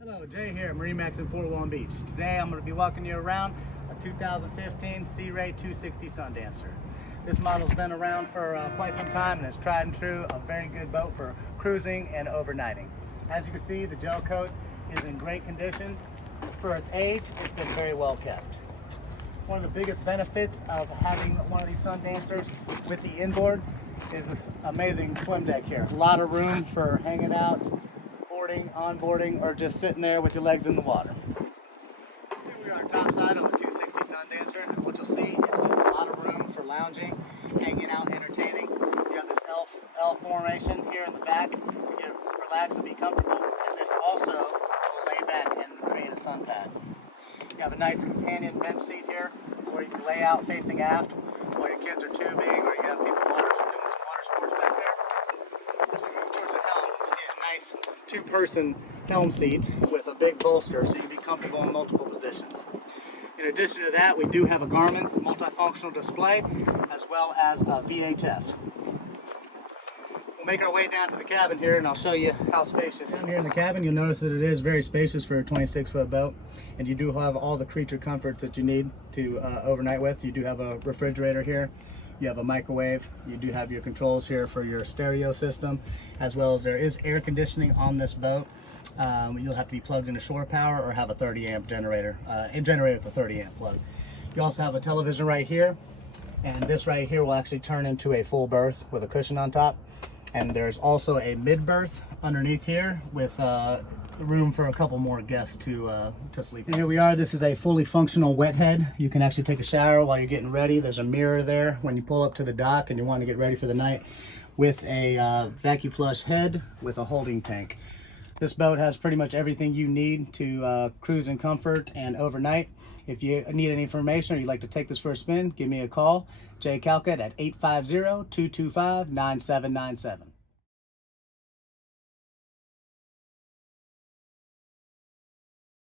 Hello, Jay here at MarineMax in Fort Walton Beach. Today I'm going to be walking you around a 2015 Sea Ray 260 Sundancer. This model's been around for quite some time and it's tried and true, a very good boat for cruising and overnighting. As you can see, the gel coat is in great condition. For its age, it's been very well kept. One of the biggest benefits of having one of these Sundancers with the inboard is this amazing swim deck here. A lot of room for hanging out, boarding, onboarding, or just sitting there with your legs in the water. Here we are topside on the 260 Sundancer. What you'll see is just a lot of room for lounging, hanging out, entertaining. You have this L formation here in the back to get relaxed and be comfortable. And this also will lay back and create a sun pad. You have a nice companion bench seat here where you can lay out facing aft while your kids are tubing or you have people doing some water sports back there. As we move towards the helm, you see a nice two-person helm seat with a big bolster so you can be comfortable in multiple positions. In addition to that, we do have a Garmin multifunctional display as well as a VHF. We'll make our way down to the cabin here and I'll show you how spacious. Down here in the cabin, you'll notice that it is very spacious for a 26-foot boat, and you do have all the creature comforts that you need to overnight with. You do have a refrigerator here, you have a microwave, you do have your controls here for your stereo system, as well as there is air conditioning on this boat. You'll have to be plugged into shore power or have a 30 amp generator, a generator with a 30 amp plug. You also have a television right here, and this right here will actually turn into a full berth with a cushion on top. And there's also a mid-berth underneath here with room for a couple more guests to sleep. And here we are. This is a fully functional wet head. You can actually take a shower while you're getting ready. There's a mirror there when you pull up to the dock and you want to get ready for the night, with a vacuum flush head with a holding tank. This boat has pretty much everything you need to cruise in comfort and overnight. If you need any information or you'd like to take this for a spin, give me a call, Jay Calcutt at 850-225-9797.